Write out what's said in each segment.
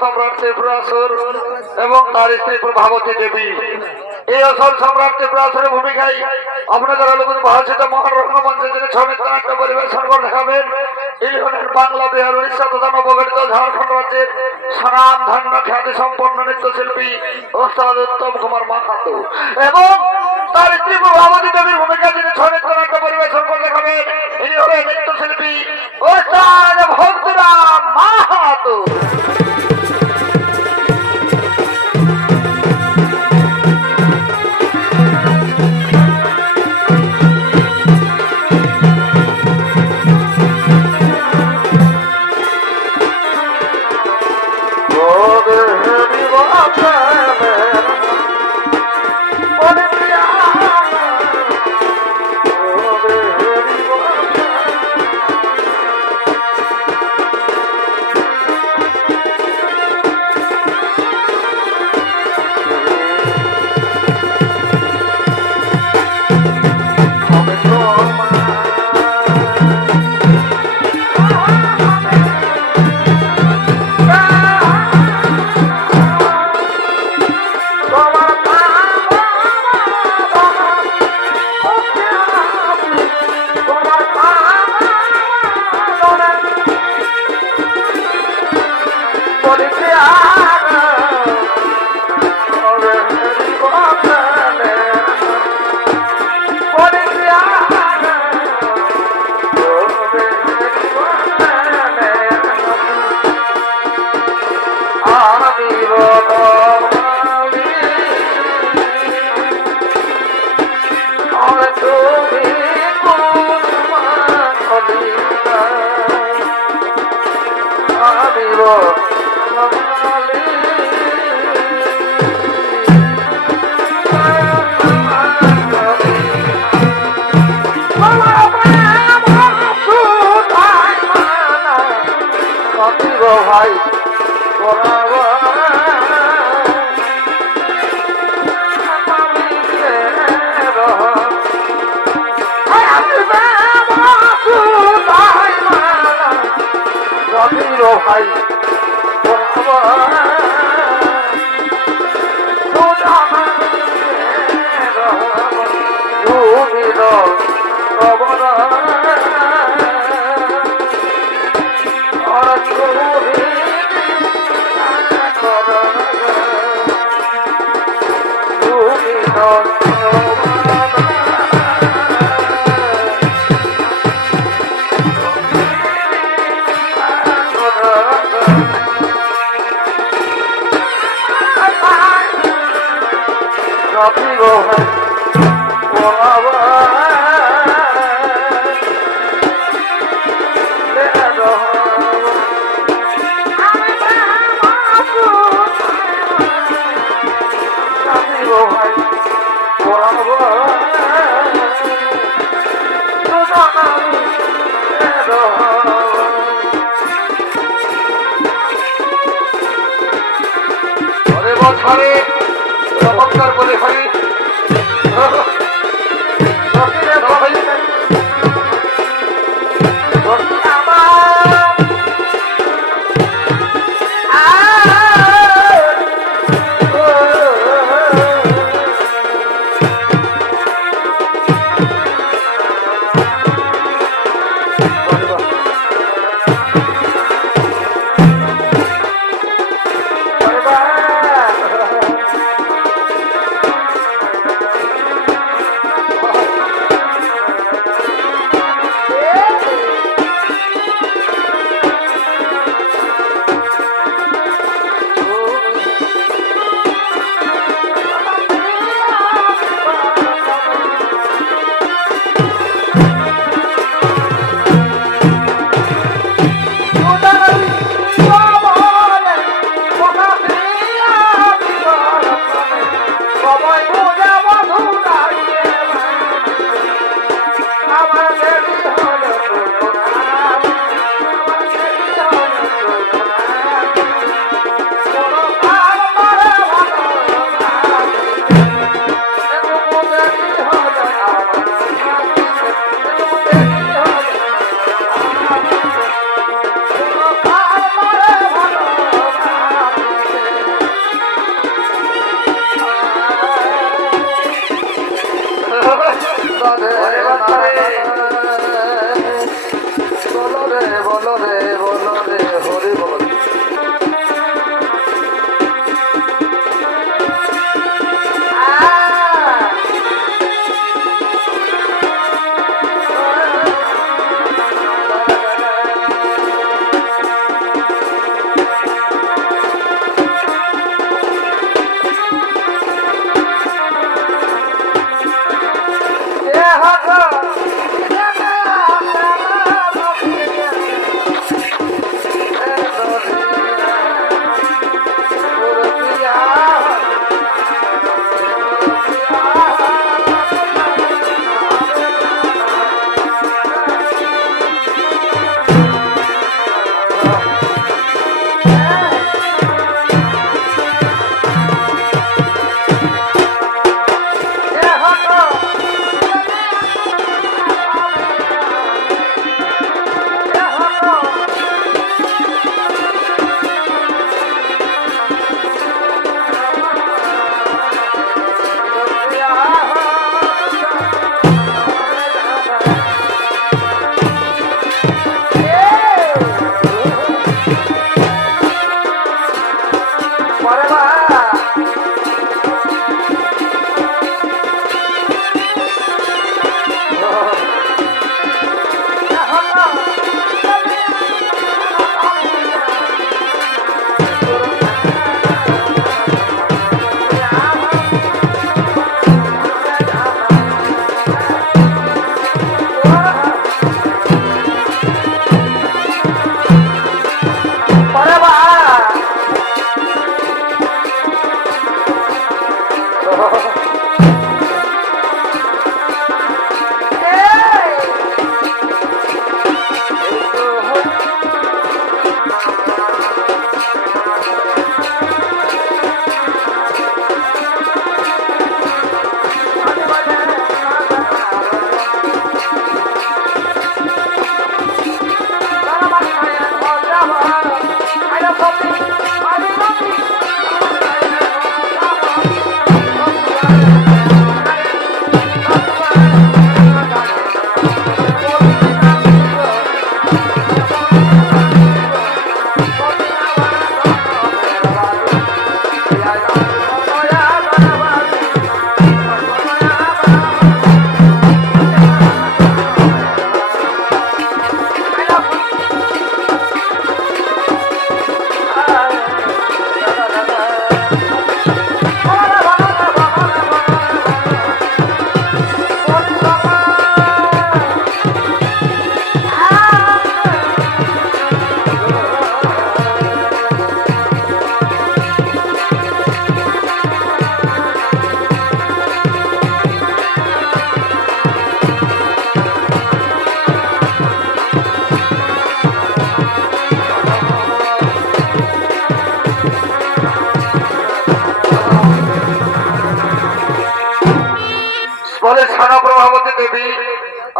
সম্রাট ত্রিপুরাসুর এবং তার স্ত্রী প্রভাবতী দেবী। এই আসল সম্রাট ত্রিপুরাসুরের ভূমিকায় আপনাদের আলোকিত ভাষিত মহান রঙ্গমঞ্চে যিনি ছবিত্রানাট্য পরিবেশন করে দেখাবেন ইনি হলেন বাংলা, বিহার, উড়িষ্যা তথা নবগঠিত ঝাড়খণ্ড রাজ্যের স্বনাম ধন্য খ্যাতি সম্পন্ন নৃত্যশিল্পী ওস্তাদ উত্তম কুমার মাহাতো এবং তার স্ত্রী প্রভাবতী দেবীর ভূমিকা যিনি ছবিত্রানাট্য পরিবেশন করে দেখাবেন ইনি হলেন নৃত্যশিল্পী ওস্তাদ ভক্তরাম মাহাতো। ভাই ভাই বছরে চমৎকার বলে হয় রাধে হরে বাচ্চা রে বলো রে বলো রে বলো রে হরি বল বলে ছানা প্রভাবতী দেবী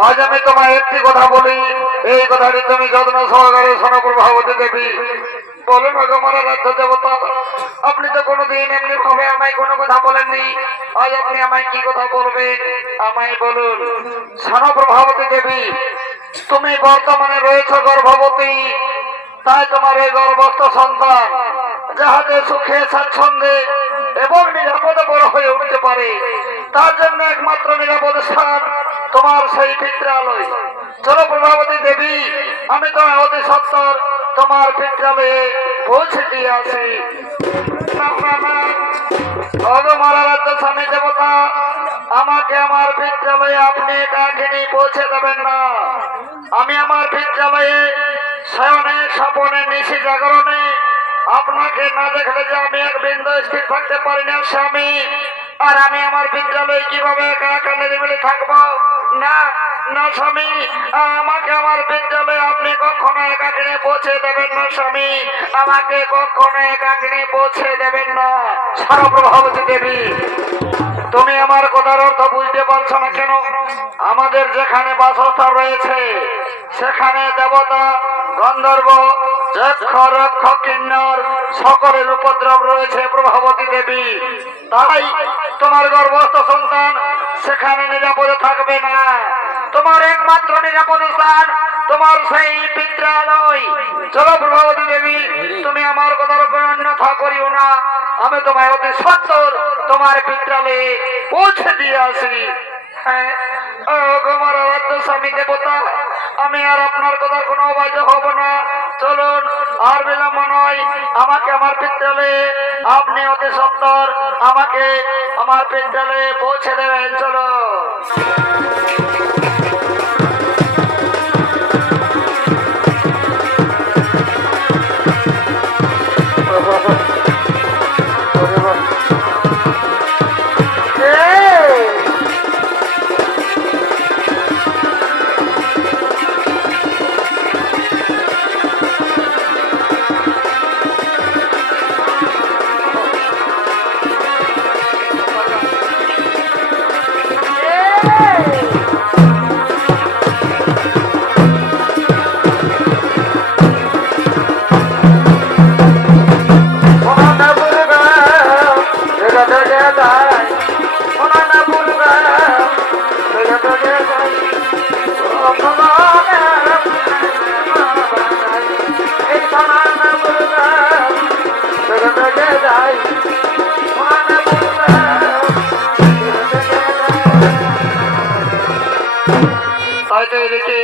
আজ আমি তোমায় একটি কথা বলি এই কথাটি তুমি যত্ন সহকারে ছানা প্রভাবতী দেবী বলো না তোমার রাজ্য দেবতা আপনি তো কোনোদিন এমনি ভাবে আমায় কোনো কথা বলেননি আজ আপনি আমায় কি কথা বলবেন আমায় বলুন ছানা প্রভাবতী দেবী তুমি বর্তমানে রয়েছ গর্ভবতী তাই তোমার এই গর্ভস্থ সন্তান যাহাতে সুখে স্বাচ্ছন্দ্যে এবং নিরাপদে বড় হয়ে উঠতে পারে তার জন্য একমাত্র নিরাপদ স্থান তোমার সেই পিত্রালয়। চলো প্রভাবতী দেবী আমি তোমায় অতি সত্তর তোমার পিত্রালয়ে পৌঁছে দিয়ে আসি। রাজ্য স্বামী দেবতা আমাকে আমার পিত্রালয়ে আপনি একাকিনী পৌঁছে দেবেন না। আমি আমার পিত্রালয়ে শয়নে স্বপনে নিশি জাগরণে আপনাকে না দেখলে যে আমি এক বিন্দু স্থির থাকতে পারি না স্বামী। আর আমি আমার বিদ্যালয়ে কিভাবে একা একা নিরিবিলি থাকবো না না স্বামী আমাকে আমার বিদ্যালয়ে আপনি কখনো একাকিনী পৌঁছে দেবেন না স্বামী আমাকে কখনো একাকিনী পৌঁছে দেবেন না। সর্বপ্রভাবতী দেবী তুমি আমার কথার অর্থ বুঝতে পারছো না কেন? আমাদের যেখানে বাসস্থান রয়েছে সেখানে দেবতা গন্ধর্ব যক্ষ রক্ষ কিন্নর সকলের উপদ্রব রয়েছে প্রভাবতী দেবী। তাই তোমার গর্ভস্থ সন্তান সেখানে নিরাপদে থাকবে না। তোমার একমাত্র নিরাপদ স্থান তোমার সেই বিদ্যালয়। চলো প্রভাবতী দেবী, তুমি আমার কথার উপর অন্যথা করিও না। আমি তোমায় অতি সত্তর তোমার বিদ্যালয়ে পৌঁছে দিয়ে আসি। হ্যাঁ, আমার আরাধ্য স্বামী দেবতা, আমি আর আপনার কথা কোনো অবাধ্য হব না। চলুন, আর বিলম্ব নয়, আমাকে আমার বিদ্যালয়ে আপনি অতি সত্তর আমাকে আমার বিদ্যালয়ে পৌঁছে দেবেন। চলো। হয়তো এদিকে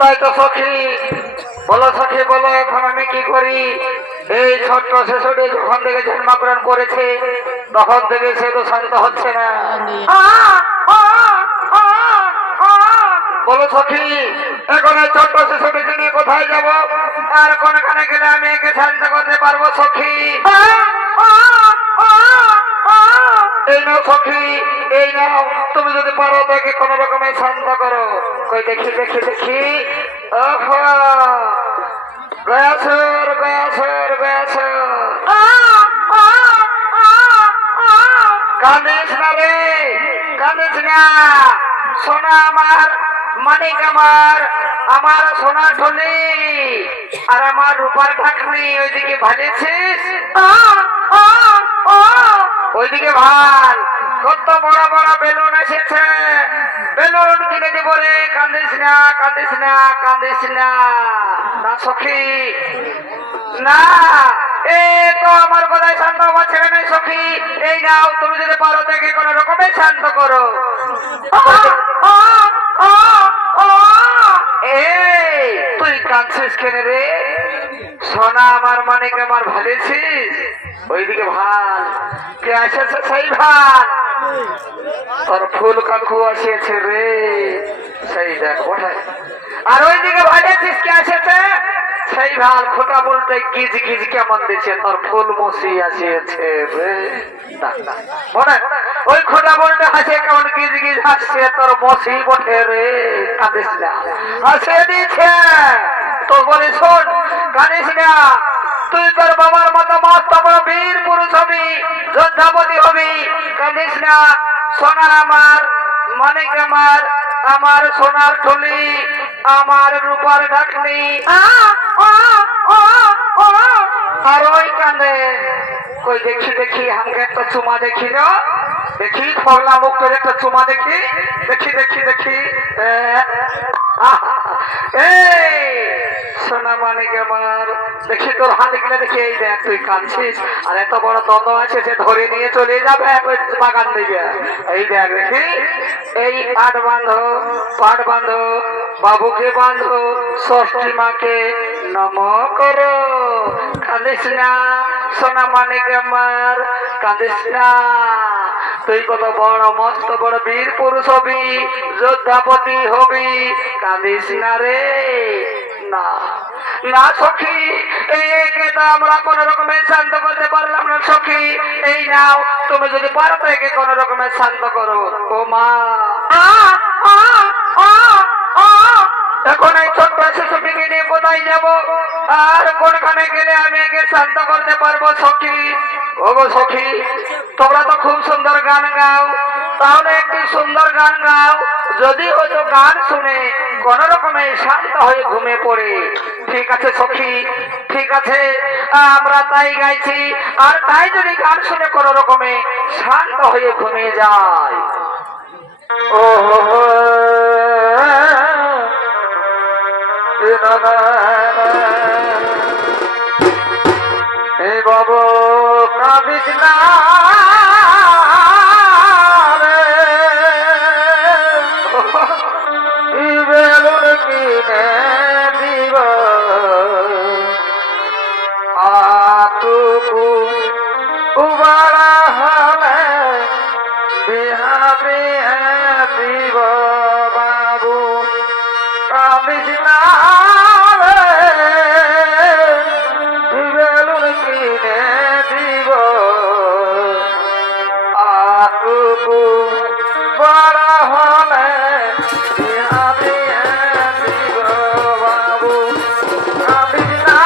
তাই তো সখী, বলো সখী বলো, এখন আমি কি করি? এই ছোট্ট শিশুটি যখন থেকে জন্মগ্রহণ করেছে তখন থেকে সে তো শান্ত হচ্ছে না। বলো সখী, এখন এই ছোট্ট শিশুটিকে নিয়ে কোথায় যাব? আর কোনখানে গেলে আমি একে শান্ত করতে পারবো সখী? এই নাও সখী, এই নাও, তুমি যদি পারো তাকে কোন রকমে শান্ত করো। কই দেখি দেখি দেখি। ওহো, গয়াসুর গয়াসুর গয়াসুর, কাঁদিস না রে, কাঁদিস না। সোনা আমার, মানিক আমার, আমার সোনা ঠলি আর আমার রূপার ঢাকনি ওইদিকে ভাজেছিস? ওইদিকে ভাল, কত বড় বড় বেলুন এসেছে, বেলুন কিনে দিব রে। কান্দিস না, কান্দিস না, কান্দিস না। না সখী না, এ তো আমার কথায় শান্ত হওয়ার ছেলে নাই সখী। এই নাও, তুমি যদি পারো দেখে কোন রকমে শান্ত করো। এই তুই কাঁদছিস কেন রে? সোনা আমার, মানিক আমার, ভালেছিস? ওইদিকে ভাল, কে আসেছে সেই ভাল, তোর ফুল কাকু আসিয়েছে রে, সেই দেখ ওঠায়। আর ওইদিকে ভালেছিস, কে আসেছে সেই ভাল, খোটা বলতে গিজ গিজ কেমন দিচ্ছে, তোর ফুল মসি আসিয়েছে রে। ওই খোটা বলতে হাসে কেমন গিজ গিজ হাসছে, তোর মসি বটে রে। কাঁদিস না, হাসিয়ে দিচ্ছে তো। বলি শোন, কাঁদিস না, তুই তোর বাবার মতো মস্ত বড় বীর পুরুষ হবি, যোদ্ধাপতি হবি। কাঁদিস না, সোনা আমার, মানিক আমার, আমার সোনার ঠুলি, আমার রূপার ঢাকনি। আর ওই কান্দে, কই দেখি দেখি, আমাকে একটা চুমা দেখি না, দেখি ফগলা মুখ করে একটা চুমা দেখি, দেখি দেখি দেখি। এই সোনা মানিক আমার, দেখি তোর হাতে গেলে দেখি। এই দেখ তুই কাঁদছিস, আর এত বড় দ্বন্দ্ব আছে, সে ধরে নিয়ে চলে যাবে বাগান দিকে। এই দেখ দেখি, এই পাট বাঁধো, পাট বাঁধো, বাবুকে বাঁধো, ষষ্ঠী মাকে নম করো। কাঁদিস না সোনা মানিক আমার, কাঁদিস না। তুই কত বড় মস্ত বড় বীর পুরুষ হবি, যোদ্ধাপতি হবি। কাঁদিস না রে, না না সখী, একে তো আমরা কোন রকমের শান্ত করতে পারলাম না সখী। এই নাও, তুমি যদি পারো তো একে কোন রকমের শান্ত করো। ও মা, এখন এই ছোট্ট শিশুটিকে নিয়ে কোথায় যাব? আর কোনখানে গেলে আমি একে শান্ত করতে পারবো সখী? ও গো সখী, তোমরা তো খুব সুন্দর গান গাও, তাহলে একটি সুন্দর গান গাও। যদি হয়তো গান শুনে কোন রকমে শান্ত হয়ে ঘুমিয়ে পড়ে। ঠিক আছে সখী, ঠিক আছে, আমরা তাই গাইছি। আর তাই যদি গান শুনে কোন রকমে শান্ত হয়ে ঘুমিয়ে যায়। ও এই বাবু কাঁদিস না রে, বেলুন কিনে দিব আতুকু উবারা হলে বিহা বিহা দিব বাবু। কাঁদিস না রে, বেলুন কিনে দিব আতুকু বড় হলে বিহা বিহা দিব বাবু। কাঁদিস না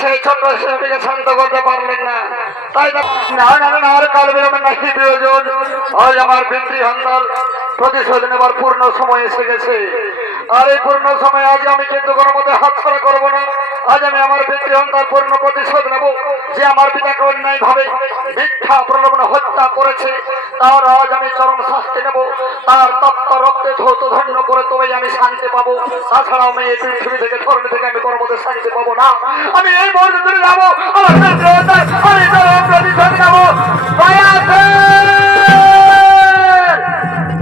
সেই ছোট্ট শিশুটিকে শান্ত করতে পারলেন না। তাই আর কাল বিলম্বে নাকি প্রয়োজন। আজ আমার পিতৃহন্তার প্রতিশোধ নেবার পূর্ণ সময় এসে গেছে। আর এই পূর্ণ সময় আজ আমি কিন্তু কোনো মতে হাতছাড়া করবো না। আজ আমি আমার পিতৃহন্তার পূর্ণ প্রতিশোধ নেব। যে আমার পিতাকে অন্যায় ভাবে মিথ্যা প্রলোভনে হত্যা করেছে তার আজ আমি চরম শাস্তি নেব। তার তপ্ত রক্তে ধৌত ধন্য করে তবেই আমি শান্তি পাবো। তাছাড়া আমি এই পৃথিবী থেকে ধরণী থেকে আমি কোনো মতে শান্তি পাবো না। আমি এই মুহূর্তে চলে যাবো। আমার আমি চরম প্রতিশোধ নেব।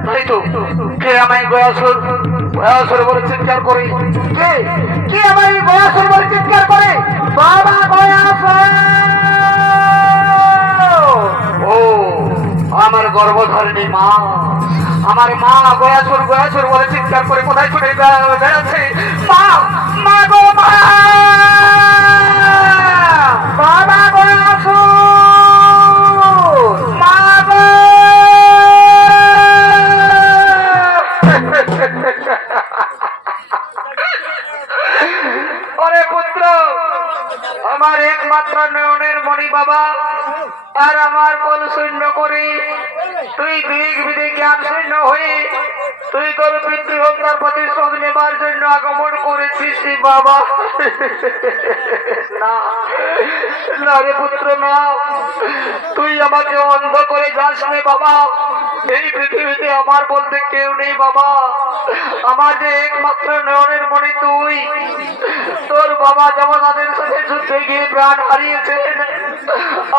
তাই তো কে আমায় গয়াসুর গয়াসুর বলে চিৎকার করে? কে কে আমায় গয়াসুর বলে চিৎকার করে? বাবা গয়াসুর। ও আমার গর্ভধারিণী মা, আমার মা গয়াসুর গয়াসুর বলে চিৎকার করে কোথায় ছুটে বেড়াচ্ছে। মা মা গো মা, বাবা গয়াসুর মা গো। ওরে পুত্র, আমার একমাত্র নয়নের মণি বাবা, আর আমার বল শূন্য করে তুই বিবেক বিধি জ্ঞান শূন্য হয়ে তুই তোর পিতৃহত্যার প্রতিশোধ নেবার জন্য আগমন করেছিস বাবা। না না রে পুত্র না, তুই আমাকে অন্ধ করে যাস নে বাবা। এই পৃথিবীতে আমার বলতে কেউ নেই বাবা। আমার যে একমাত্র নয়নের মণি তুই। তোর বাবা যেমন তাদের সাথে যুদ্ধে গিয়ে প্রাণ হারিয়েছেন,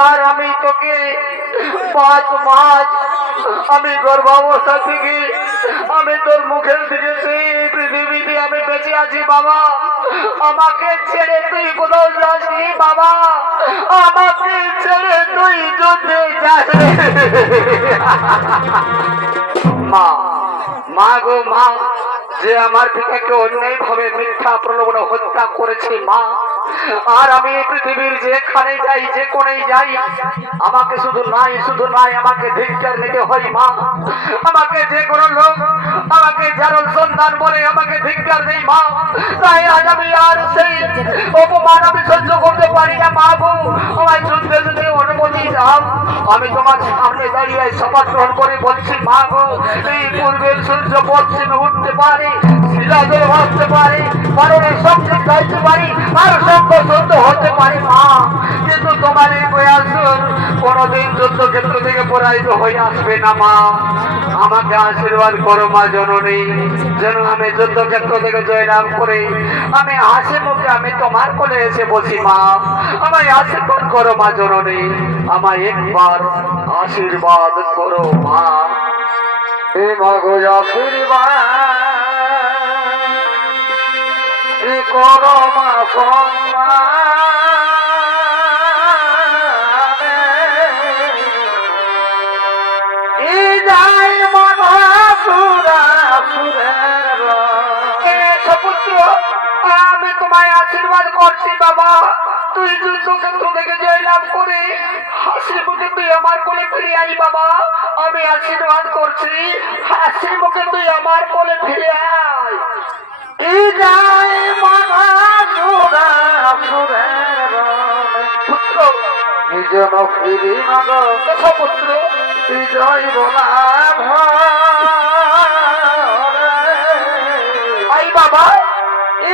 আর আমি তোকে 5 মাস আমি গর্ভাবস্থা থেকে আমি তোর মুখের দিকে সেই পৃথিবীতে আমি বেঁচে আছি বাবা। আমাকে ছেড়ে তুই কোথাও যাসনি বাবা। আমাকে ছেড়ে তুই যুদ্ধে যাস। মা মা গো মা, যে আমার পিতাকে অন্যায় ভাবে মিথ্যা প্রলোভনে হত্যা করেছে মা, আর আমি এই পৃথিবীর যেখানে যাই যে কোণেই যাই আমাকে শুধু নাই আমাকে ধিক্কার নিতে হয় মা। আমাকে যে কোনো লোক আমাকে যারল সন্তান বলে আমাকে ধিক্কার দেই মা। তাই আজ আমি আর সেই অপমান আমি সহ্য করতে পারি না মা গো। আমার যুদ্ধে যদি অনুমতি দাও, আমি তোমার সামনে দাঁড়িয়ে শপথ গ্রহণ করে বলছি মা গো, এই পূর্বের সূর্য পশ্চিমে উঠতে পারে, শিলাজল ভাসতে পারে, কারণে সংকেত গাইতে পারি, আর সঙ্গ সত্য হতে পারে মা, কিন্তু তোমার এই গয়াসুর কোনদিন যুদ্ধক্ষেত্র থেকে পরাজিত হয়ে আসবে না মা। আমাকে আশীর্বাদ করো মা জননী, যেন আমি যুদ্ধক্ষেত্র থেকে জয়লাভ করে আমি হাসি মুখে আমি তোমার কোলে এসে বসি মা। আমায় আশীর্বাদ করো মা জননী, আমায় একবার আশীর্বাদ করো মা। হে মা গো আশীর্বাদ করো মা আমি তোমায় আশীর্বাদ করছি বাবা। তুই যুদ্ধক্ষেত্র থেকে জয়লাভ করে হাসি মুখে তুই আমার কোলে ফিরে আই বাবা। আমি আশীর্বাদ করছি, হাসি মুখে তুই আমার কোলে ফিরে আয়। পুত্র নিজন ফিরি মাগ পুত্র বিজয় বলা আই বাবা।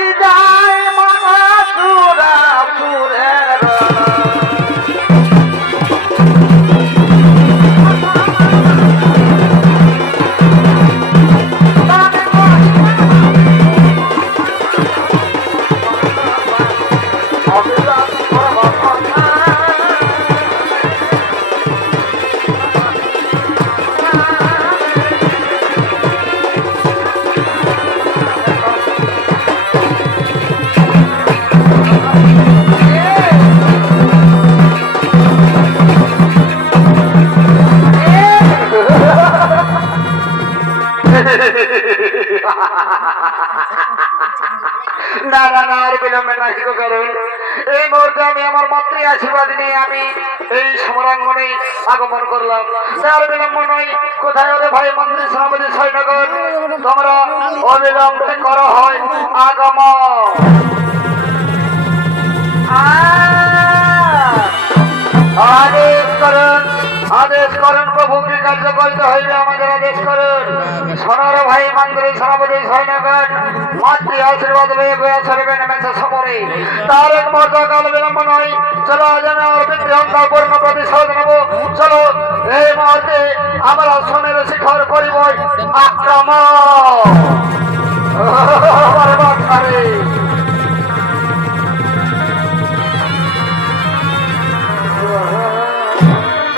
ইজয় মাগা সুরা সুরের না না না, আর বিলম্বে নাহি গো, কারণ এই মুহূর্তে আমি আমার মাতৃ আশীর্বাদ নিয়ে আমি এই সমরাঙ্গনে আগমন করলাম। আর বিলম্ব নয়, কোথায় ওরে ভাই মন্ত্রী সভাপতি সৈন্যগণ, তোমরা অবিলম্বে করা হয় আগমন। আদেশ করুন প্রভু, কি কার্য করতে হইবে আমাদের আদেশ করুন। সোনার ভাই মন্ত্রী সভাপতি সৈন্যগণ মাতৃ আশীর্বাদ লয়ে গয়া চলবে নেমেছে সফরে। তার এক মুহূর্ত কাল বিলম্ব নয়, চলো আজ আমি আমার পিতৃহংকার পূর্ণ প্রতিশোধ নেব। চলো এই মুহূর্তে আমরা সোনের শিখর করিব আক্রমণ।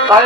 তাই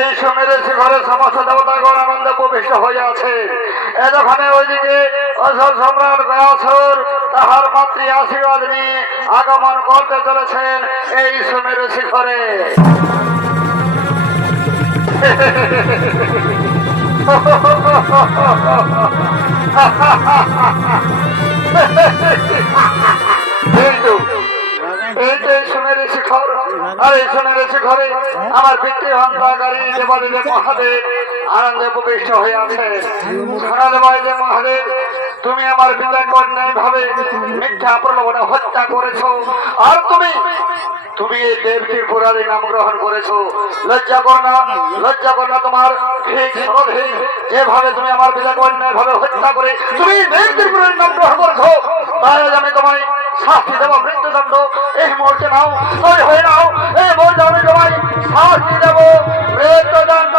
এই সময়ের ঘরে সমস্ত দেবতাগণ আনন্দে প্রবিষ্ট হয়ে আছে। এতক্ষণে ওইদিকে অসল সম্রাট গয়াসুর তাহার মাতৃ আশীর্বাদ নিয়ে আগমন করতে চলেছেন এই সময়ের শিখরে। আমার পিতৃ হন্তাকারী দেবাদেব মহাদেব আনন্দে প্রবিষ্ট হয়ে আছে। মহাদেব, তুমি আমার পিতাকে অন্যায় ভাবে মিথ্যা প্রলোভনে হত্যা করেছ, আর তুমি এই দেবটির পুরারি নাম গ্রহণ করেছো। লজ্জা কর না, লজ্জা কর না তোমার ঠিক সরধে যেভাবে তুমি আমার পিতাকে অন্যায় ভাবে হত্যা করে তুমি দেবটির পুরারি নাম গ্রহণ করেছো। তাই আমি তোমায় শাস্তি দেব মৃত্যুদণ্ড। এই মুহূর্তে নাও, তৈরি হয়ে নাও। এই মুহূর্তে আমি তোমায় শাস্তি দেব মৃত্যুদণ্ড।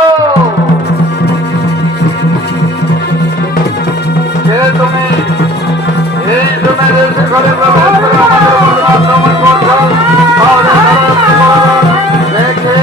তুমি এই জমির ঘরে প্রবেশ করে আমাদের আক্রমণ করছো, দেখে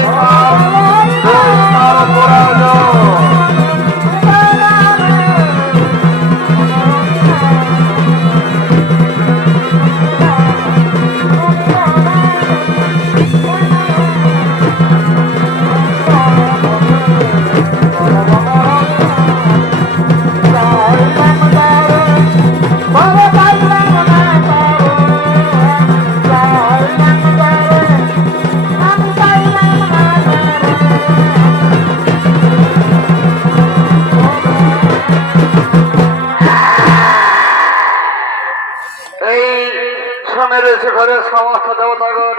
সমস্ত দেবতাগণ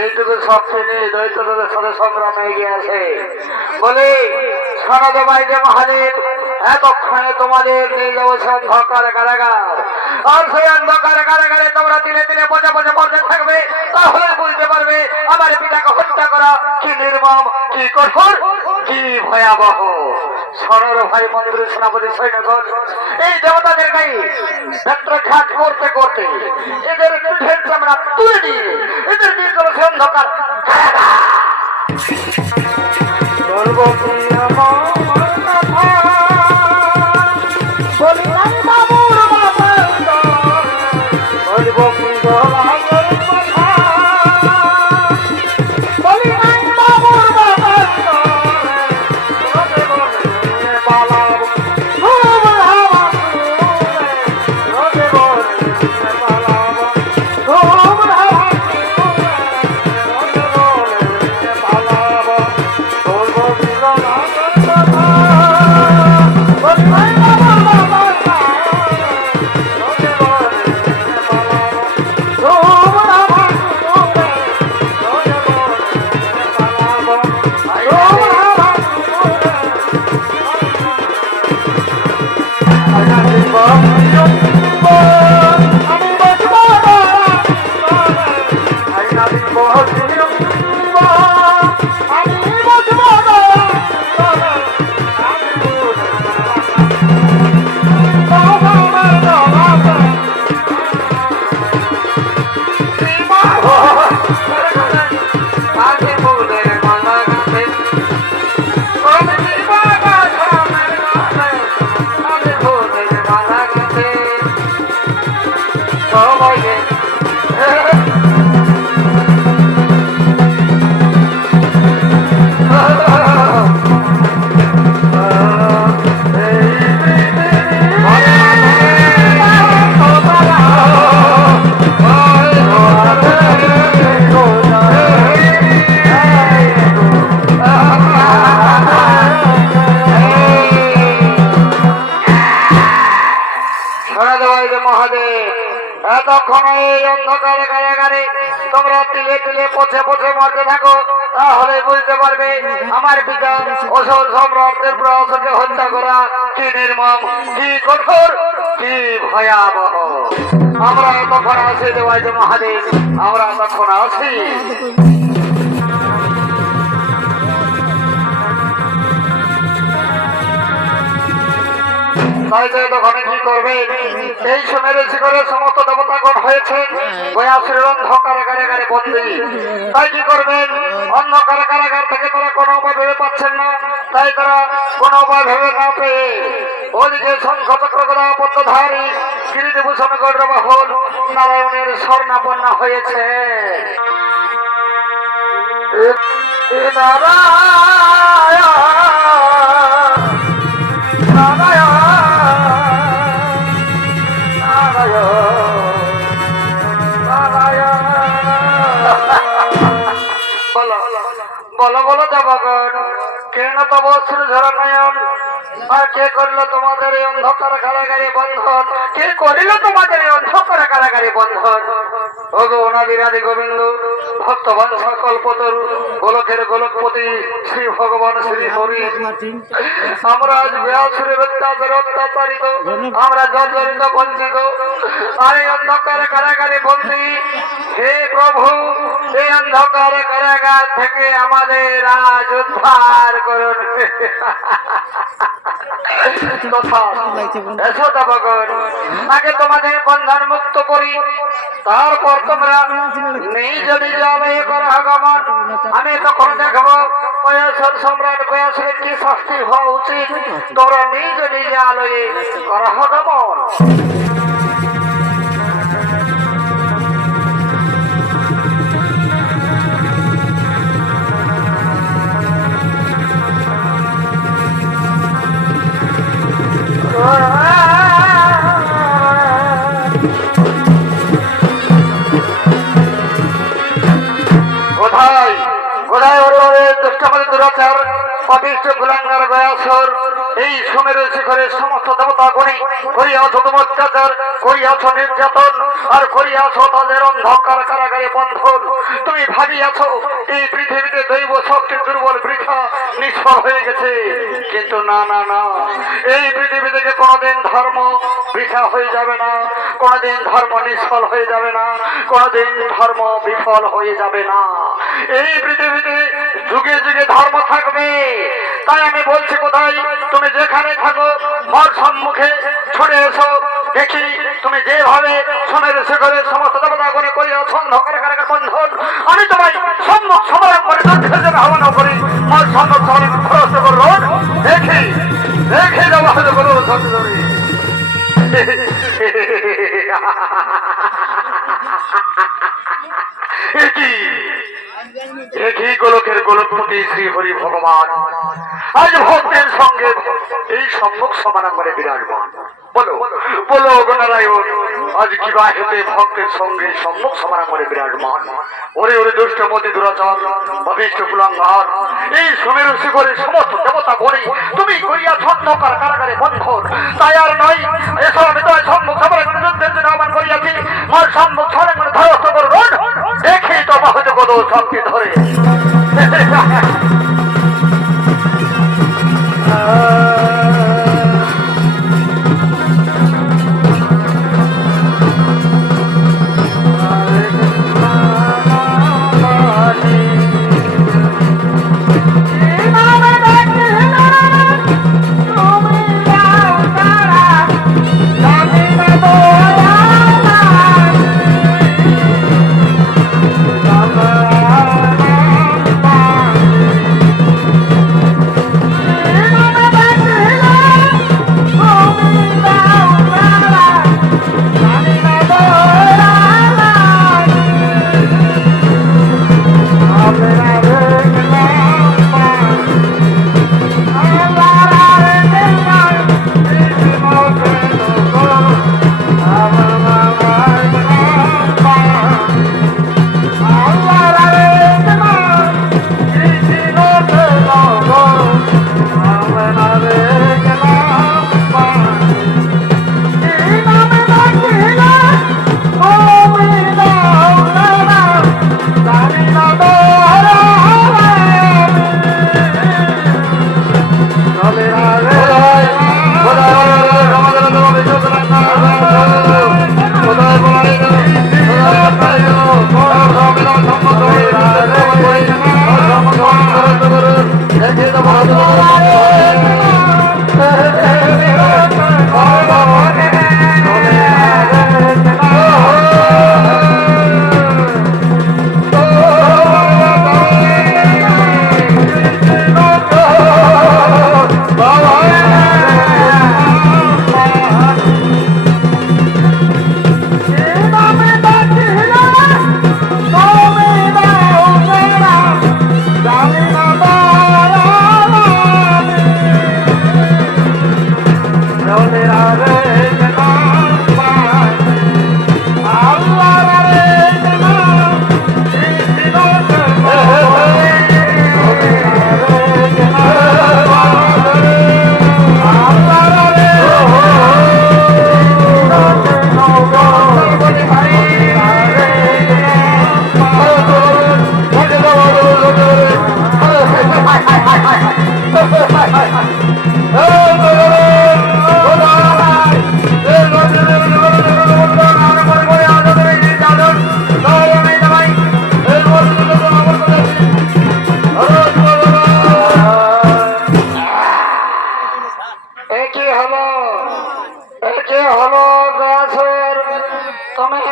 এইটুকু শক্তি নিয়ে দৈত্যদের সাথে সংগ্রামে এগিয়ে আছে বলে সনদ বাইরে মহাদেব এতক্ষণে তোমাদের নিয়ে যাবো সে অন্ধকার কারাগার। আর সেই অন্ধকার কারাগারে তোমরা দিনে দিনে বসে বসে পড়তে থাকবে, তাহলে বুঝতে পারবে আমার পিতাকে হত্যা করা কি নির্মম, কি কঠোর, কি ভয়াবহ। সরল ভাই মন্ত্রী সেনাপতি সৈন্যগণ, এই দেবতাদের গায়ে ঘাট করতে করতে এদের পিঠের চামড়া তুলে দিয়ে এদের দিয়ে চলো সে অন্ধকার কারাগার। বলবো কি আমার কথা, বলি নাই বাবুর বাবার দর, বলবো কি দলালের কথা, বলি নাই বাবুর বাবার দর, রোদে বলে পালাবো খুব হাওয়া তুলে, রোদে বলে পালাবো খুব হাওয়া তুলে, রোদে বলে পালাবো। বলবো কি দলালের কথা, বলি নাই বাবুর বাবার দর, রোদে বলে পালাবো খুব হাওয়া তুলে, রোদে বলে পালাবো খুব হাওয়া তুলে। এতক্ষণ এই অন্ধকার কারাগারে তোমরা তিলে তিলে পথে পথে মরতে থাকো, তাহলে বুঝতে পারবে আমার পিতা অসল সম্রাটের প্রয়াসকে হত্যা করা কি নির্মম, কি কঠোর, কি ভয়াবহ। আমরা তখন আসি দেওয়াই মহাদেব, আমরা তখন আসি। তাই তখন কি করবে, এই সময়ের শিখরে সমস্ত দেবতাগণ হয়েছে গয়াসুরের অন্ধকার কারাগারে বন্দী। তাই কি করবেন, অন্ধকার কারাগার থেকে তারা কোনো উপায় ভেবে পাচ্ছেন না, তাই তারা কোনো উপায় ভেবে না পেয়ে ওদিকে শঙ্খ চক্র গদা পদ্মধারী কিরীটভূষণ গৌরবাহন নারায়ণের স্বর্ণাপন্ন হয়েছে। বলো বলো দেবগণ, কেন তব শ্রীধর নয়ন, আর কে করলো তোমাদের এই অন্ধকার কারাগারে বন্ধন, কে করিল তোমাদের এই অন্ধকার কারাগারে বন্ধন? ওগো অনাদিরাদি গোবিন্দ ভক্তবান সকল পতর গোলকের গোলকপতি শ্রী ভগবান শ্রী হরি, আমরা আজ ব্যাসুরের অত্যাচারে অত্যাচারিত, আমরা জর্জরিত বঞ্চিত, আর এই অন্ধকার কারাগারে বন্দী। হে প্রভু, এই অন্ধকার কারাগার থেকে আমাদের আজ উদ্ধার করুন। আগে তোমাদের বন্ধন মুক্ত করি, তারপর তোমরা নিজ নিজ আলয়ে করা গমন। আমি তখন দেখবো গয়াসুর সম্রাট গয়াসুরের কি শাস্তি হওয়া উচিত, তোমরা নিজ নিজ আলয়ে করা গমন। এই সুমেরু শিখরে শিখরে সমস্ত দেবতা গণি করিয়াছ তুমি অত্যাচার, করিয়াছ নির্যাতন, আর করিয়াছ তাদের অন্ধকার কারাগারে বন্ধন। তুমি ভাবিয়াছ এই পৃথিবীতে দৈব শক্তি দুর্বল বৃথা নিষ্ফল হয়ে গেছে, কিন্তু না না না, এই পৃথিবী থেকে কোনোদিন ধর্ম বৃথা হয়ে যাবে না, কোনোদিন ধর্ম নিষ্ফল হয়ে যাবে না, কোনোদিন ধর্ম বিফল হয়ে যাবে না। এই পৃথিবীতে যুগে যুগে ধর্ম থাকবে। তাই আমি বলছি, কোথায় তুমি যেখানে থাকো মোর সম্মুখে ছুটে এসো, দেখি তুমি যেভাবে সোনের শিখরে সমস্ত দেবতা করে করিয়াছ অন্ধকার কারাগার বন্ধন, আমি তোমায় সম্মুখ সমরণ করে যুদ্ধের জন্য আহ্বান করি। মোর সম্মুখ সমরণ খরচ করুন, দেখি দেখি দেওয়া করুন ধরে। একই গোলকের গোলকপতি শ্রী হরি ভগবান আজ ভক্তের সঙ্গে এই সম্মুখ সমানাঙ্গনে বিরাজমান। বলো বলো গণনারায়ণ, আজ কিবা হেতে ভক্তের সঙ্গে সম্মুখ সমানাঙ্গনে বিরাজমান। ওরে ওরে দুষ্টমতি দুরাচার ভবিষ্ঠ কুলাঙ্গার, এই সুমেরু শিখরে সমস্ত দেবতা গণে তুমি করিয়াছ অন্ধকার কারাগারে বন্ধন। তাই আর নয়, এসব আমি তোমার সম্মুখ সমানাঙ্গনে যুদ্ধের জন্য আহ্বান করিয়াছি। মোর সম্মুখ সমানাঙ্গনে ধরস্থ করুন, দেখি তো মহজ কত সবকে ধরে।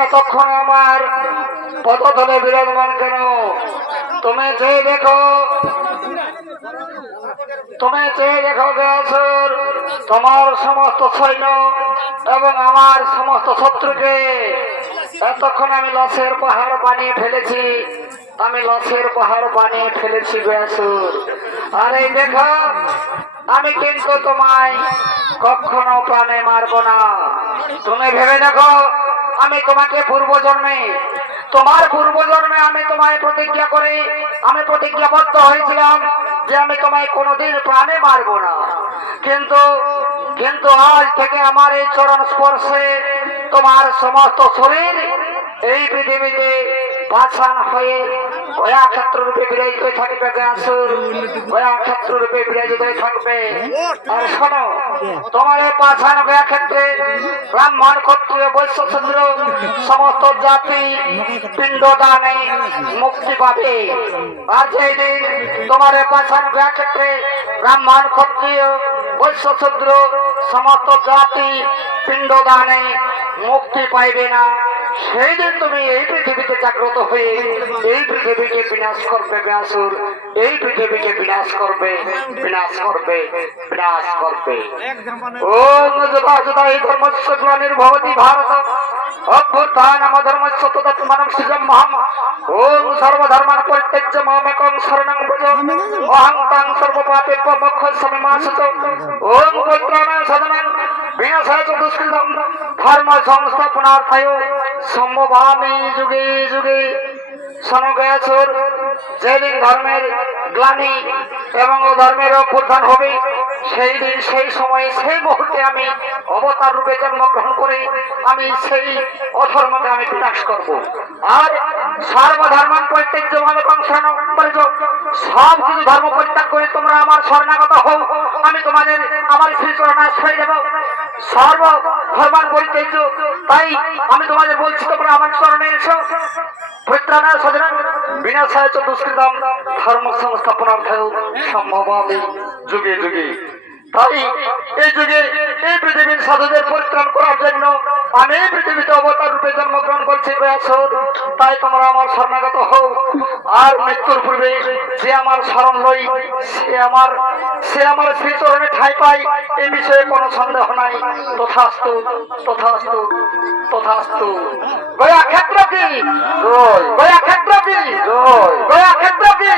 এতক্ষণ আমার পদতলে বিরাজমান কেন? তুমি চেয়ে দেখো, তুমি চেয়ে দেখো গাছর তোমার সমস্ত সৈন্য এবং আমার সমস্ত শত্রুকে এতক্ষণ আমি লসের পাহাড় বানিয়ে ফেলেছি, আমি লসের পাহাড় বানিয়ে ফেলেছি গাছর। আর এই দেখো, আমি কিন্তু তোমায় কখনো প্রাণে মারবো না। তুমি ভেবে দেখো, আমি তোমাকে তোমার পূর্বজন্মে আমি তোমায় প্রতিজ্ঞা করি, আমি প্রতিজ্ঞাবদ্ধ হয়েছিলাম যে আমি তোমায় কোনোদিন প্রাণে মারবো না। কিন্তু কিন্তু আজ থেকে আমার এই চরণ স্পর্শে তোমার সমস্ত শরীর এই পৃথিবীতে পাছান হয়ে গয়া ক্ষেত্র রূপে বিরাজিত হয়ে থাকবে। গাছুর গয়া ক্ষেত্র রূপে বিরাজিত হয়ে থাকবে। আর শোনো, তোমার এই পাছান গয়া ক্ষেত্রে ব্রাহ্মণ ক্ষত্রিয় বৈশ্য শূদ্র সমস্ত জাতি পিণ্ডদানে মুক্তি পাবে। আর যেই দিন তোমার এই পাছান গয়া ক্ষেত্রে ব্রাহ্মণ ক্ষত্রিয় বৈশ্য শূদ্র সমস্ত জাতি পিণ্ডদানে মুক্তি পাইবে না, সেই দিন তুমি এই পৃথিবীতে জাগ্রত হয়ে এই পৃথিবীকে বিনাশ করবে। ব্যাসুর এই পৃথিবীকে বিনাশ করবে, বিনাশ করবে, বিনাশ করবে। ওম যদা এই ধর্মস্য গ্লানির্ভবতি ভারত অভ্যুত্থানম ধর্মস্য তদাত্মানং সৃজম মহাম। ওম সর্বধর্মান পরিত্যজ্য মামেকং শরণং ভজ অহং তাং সর্বপাপেভ্যো মোক্ষয়িষ্যামি মা শুচৌ। ওম পবিত্রাণায় সাধনায় বিনাশায় চ দুষ্কৃতম ধর্ম সংস্থাপনার্থায় সম্ভবামি যুগে যুগে। শোনো গয়াসুর, যেদিন ধর্মের গ্লানি এবং ধর্মের অভ্যুত্থান হবে সেই দিন, সেই সময়ে, সেই মুহূর্তে আমি অবতার রূপে জন্মগ্রহণ করে আমি সেই অধর্মকে আমি বিনাশ করব। আর সর্বধর্মান পরিত্যাজ্য মামেকং শরণং ভজ, সব কিছু ধর্ম পরিত্যাগ করে তোমরা আমার শরণাগত হও, আমি তোমাদের আমার শ্রীচরণে আশ্রয় দেব। সর্বধর্মান পরিত্যাজ্য, তাই আমি তোমাদের বলছি তোমরা আমার শরণে এসো। পবিত্রাণায় সাধনায় বিনাশায় চ দুষ্কৃতম ধর্ম সংস্থাপনার্থায় সম্ভবামি যুগে যুগে। তাই এই যুগে এই পৃথিবীর সাধুদের পরিত্রাণ করার জন্য আমি এই পৃথিবীতে অবতার রূপে জন্মগ্রহণ করছি। তাই তোমরা আমার শরণাগত হও। আর মৃত্যুর পূর্বে যে আমার শরণ লই সে আমার শ্রীচরণে ঠাঁই পাই, এই বিষয়ে কোনো সন্দেহ নাই। তথাস্তু, তথাস্তু, তথাস্তু। গয়া ক্ষেত্র কি? গয়া ক্ষেত্র কি? গয়া ক্ষেত্র কি?